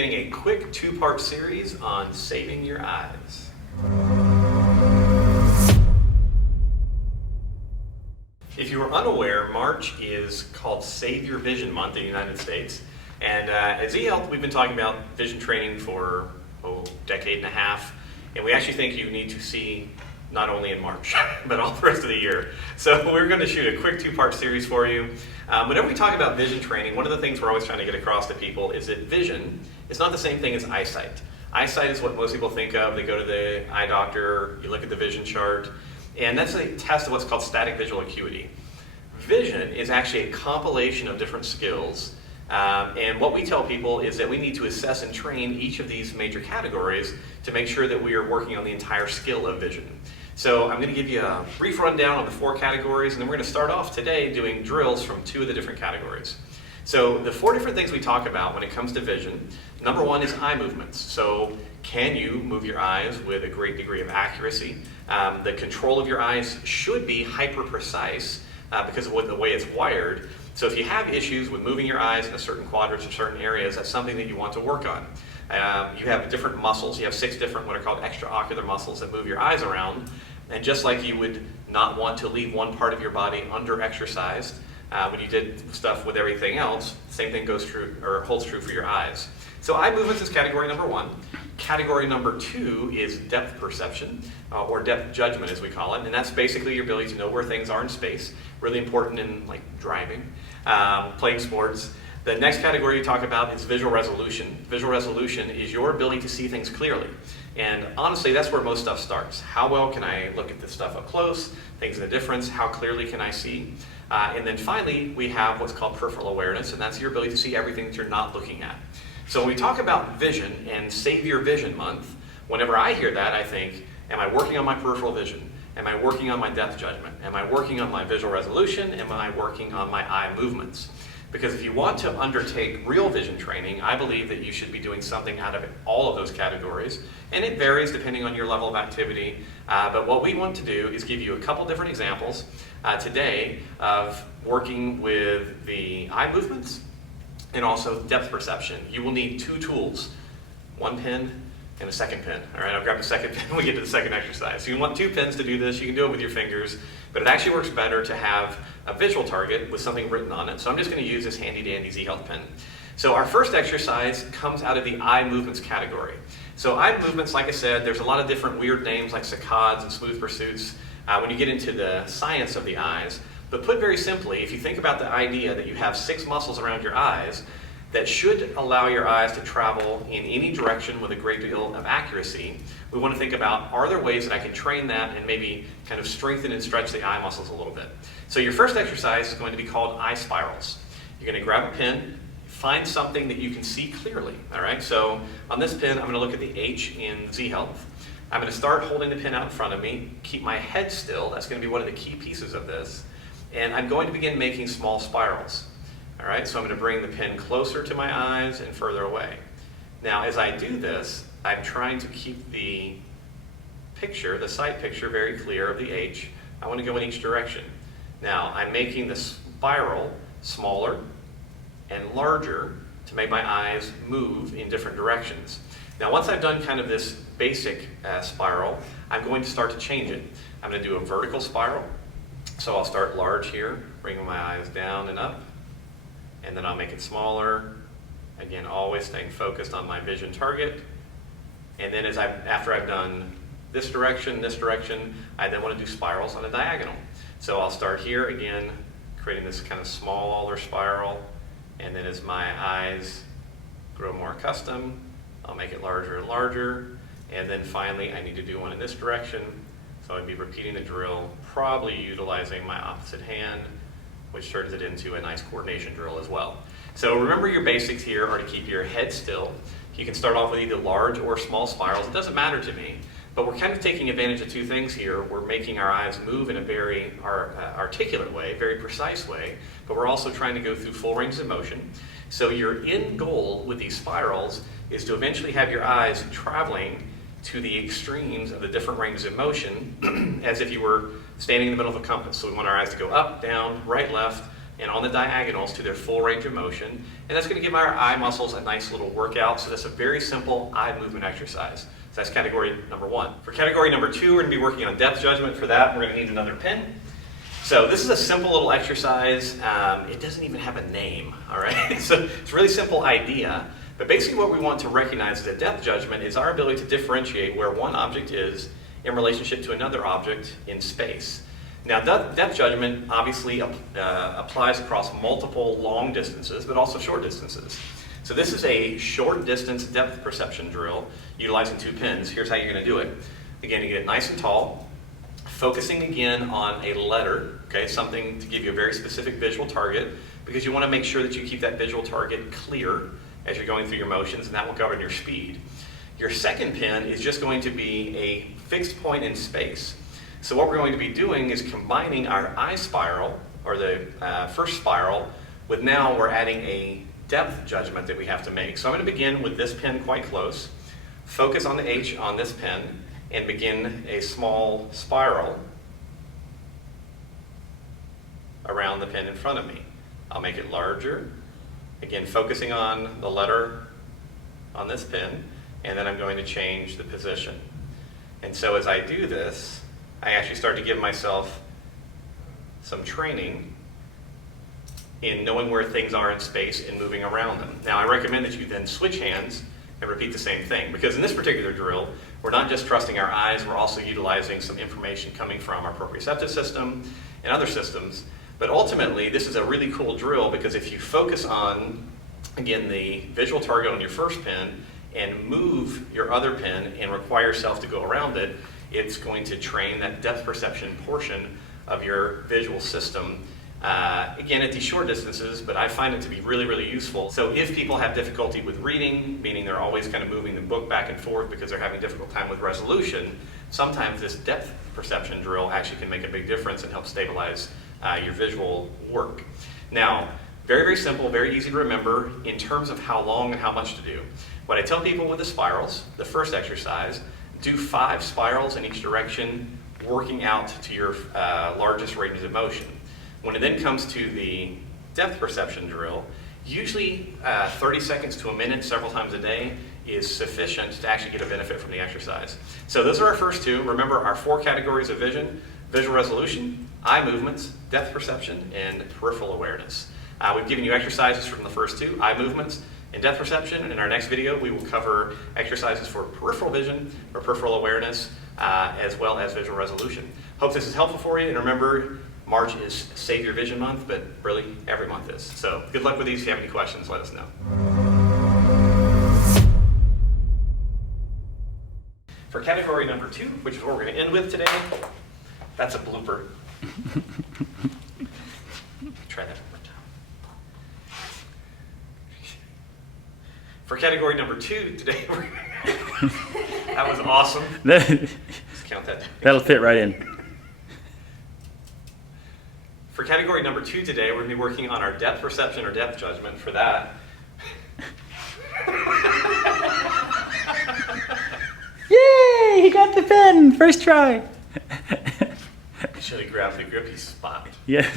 beginning a quick two-part series on saving your eyes. If you are unaware, March is called Save Your Vision Month in the United States. And at Z-Health, we've been talking about vision training for a decade and a half. And we actually think you need to see not only in March, but all the rest of the year. So we're going to shoot a quick two-part series for you. Whenever we talk about vision training, one of the things we're always trying to get across to people is that vision is not the same thing as eyesight. Eyesight is what most people think of. They go to the eye doctor, you look at the vision chart, and that's a test of what's called static visual acuity. Vision is actually a compilation of different skills, and what we tell people is that we need to assess and train each of these major categories to make sure that we are working on the entire skill of vision. So I'm going to give you a brief rundown on the four categories, and then we're going to start off today doing drills from two of the different categories. So the four different things we talk about when it comes to vision, number one is eye movements. So can you move your eyes with a great degree of accuracy? The control of your eyes should be hyper-precise because of the way it's wired. So if you have issues with moving your eyes in a certain quadrants or certain areas, that's something that you want to work on. You have different muscles. You have 6 different what are called extraocular muscles that move your eyes around. And just like you would not want to leave one part of your body under-exercised when you did stuff with everything else, same thing goes true or holds true for your eyes. So eye movements is category number one. Category number two is depth perception, or depth judgment as we call it, and that's basically your ability to know where things are in space, really important in like driving, playing sports. The next category you talk about is visual resolution. Visual resolution is your ability to see things clearly. And honestly, that's where most stuff starts. How well can I look at this stuff up close, things in the difference, how clearly can I see? And then finally, we have what's called peripheral awareness, and that's your ability to see everything that you're not looking at. So when we talk about vision and Save Your Vision Month, whenever I hear that, I think, am I working on my peripheral vision? Am I working on my depth judgment? Am I working on my visual resolution? Am I working on my eye movements? Because if you want to undertake real vision training, I believe that you should be doing something out of all of those categories. And it varies depending on your level of activity. But what we want to do is give you a couple different examples today of working with the eye movements and also depth perception. You will need 2 tools, 1 pen and a second pen. All right, I'll grab the second pen when we get to the second exercise. So you want 2 pens to do this. You can do it with your fingers, but it actually works better to have a visual target with something written on it. So I'm just going to use this handy dandy Z-Health pen. So our first exercise comes out of the eye movements category. So eye movements, like I said, there's a lot of different weird names like saccades and smooth pursuits when you get into the science of the eyes. But put very simply, if you think about the idea that you have 6 muscles around your eyes that should allow your eyes to travel in any direction with a great deal of accuracy, we want to think about, are there ways that I can train that and maybe kind of strengthen and stretch the eye muscles a little bit? So your first exercise is going to be called eye spirals. You're going to grab a pen, find something that you can see clearly, all right? So on this pen, I'm going to look at the H in Z-Health. I'm going to start holding the pen out in front of me, keep my head still. That's going to be one of the key pieces of this. And I'm going to begin making small spirals. All right, so I'm going to bring the pen closer to my eyes and further away. Now, as I do this, I'm trying to keep the picture, the sight picture, very clear of the H. I want to go in each direction. Now, I'm making the spiral smaller and larger to make my eyes move in different directions. Now, once I've done kind of this basic spiral, I'm going to start to change it. I'm going to do a vertical spiral. So I'll start large here, bringing my eyes down and up, and then I'll make it smaller. Again, always staying focused on my vision target. And then after I've done this direction, I then want to do spirals on a diagonal. So I'll start here again, creating this kind of smaller spiral, and then as my eyes grow more accustomed, I'll make it larger and larger. And then finally, I need to do one in this direction. So I'd be repeating the drill, probably utilizing my opposite hand, which turns it into a nice coordination drill as well. So remember, your basics here are to keep your head still. You can start off with either large or small spirals. It doesn't matter to me, but we're kind of taking advantage of 2 things here. We're making our eyes move in a very articulate way, very precise way, but we're also trying to go through full range of motion. So your end goal with these spirals is to eventually have your eyes traveling to the extremes of the different ranges of motion as if you were standing in the middle of a compass. So we want our eyes to go up, down, right, left, and on the diagonals to their full range of motion. And that's going to give our eye muscles a nice little workout. So that's a very simple eye movement exercise. So that's category number 1. For category number 2, we're going to be working on depth judgment. For that, we're going to need another pen. So this is a simple little exercise. It doesn't even have a name, all right? So it's a really simple idea. But basically what we want to recognize as a depth judgment is our ability to differentiate where one object is in relationship to another object in space. Now, depth judgment obviously applies across multiple long distances, but also short distances. So this is a short distance depth perception drill utilizing 2 pins. Here's how you're going to do it. Again, you get it nice and tall, focusing again on a letter, okay, something to give you a very specific visual target, because you want to make sure that you keep that visual target clear as you're going through your motions, and that will govern your speed. Your second pin is just going to be a fixed point in space. So what we're going to be doing is combining our eye spiral, or the first spiral, with now we're adding a depth judgment that we have to make. So I'm going to begin with this pin quite close, focus on the H on this pin, and begin a small spiral around the pin in front of me. I'll make it larger, again focusing on the letter on this pin, and then I'm going to change the position. And so as I do this, I actually start to give myself some training in knowing where things are in space and moving around them. Now I recommend that you then switch hands and repeat the same thing, because in this particular drill, we're not just trusting our eyes, we're also utilizing some information coming from our proprioceptive system and other systems. But ultimately, this is a really cool drill, because if you focus on, again, the visual target on your first pin and move your other pin and require yourself to go around it, it's going to train that depth perception portion of your visual system. Again, at these short distances, but I find it to be really, really useful. So if people have difficulty with reading, meaning they're always kind of moving the book back and forth because they're having a difficult time with resolution, sometimes this depth perception drill actually can make a big difference and help stabilize your visual work. Now, very, very simple, very easy to remember in terms of how long and how much to do. What I tell people with the spirals, the first exercise, do 5 spirals in each direction, working out to your largest range of motion. When it then comes to the depth perception drill, usually 30 seconds to a minute several times a day is sufficient to actually get a benefit from the exercise. So those are our first 2. Remember our 4 categories of vision: visual resolution, eye movements, depth perception, and peripheral awareness. We've given you exercises from the first 2, eye movements and depth perception, and in our next video we will cover exercises for peripheral vision or peripheral awareness, as well as visual resolution. Hope this is helpful for you, and remember, March is Save Your Vision Month, but really every month is. So good luck with these. If you have any questions, let us know. For category number 2, which is what we're going to end with today, that's a blooper. Try that one more time. For category number 2 today, that was awesome. Let's count that. That'll fit right in. For category number 2 today, we're going to be working on our depth perception or depth judgment. For that, Yay! He got the pen! First try! I should have grabbed the grippy spot. Yeah.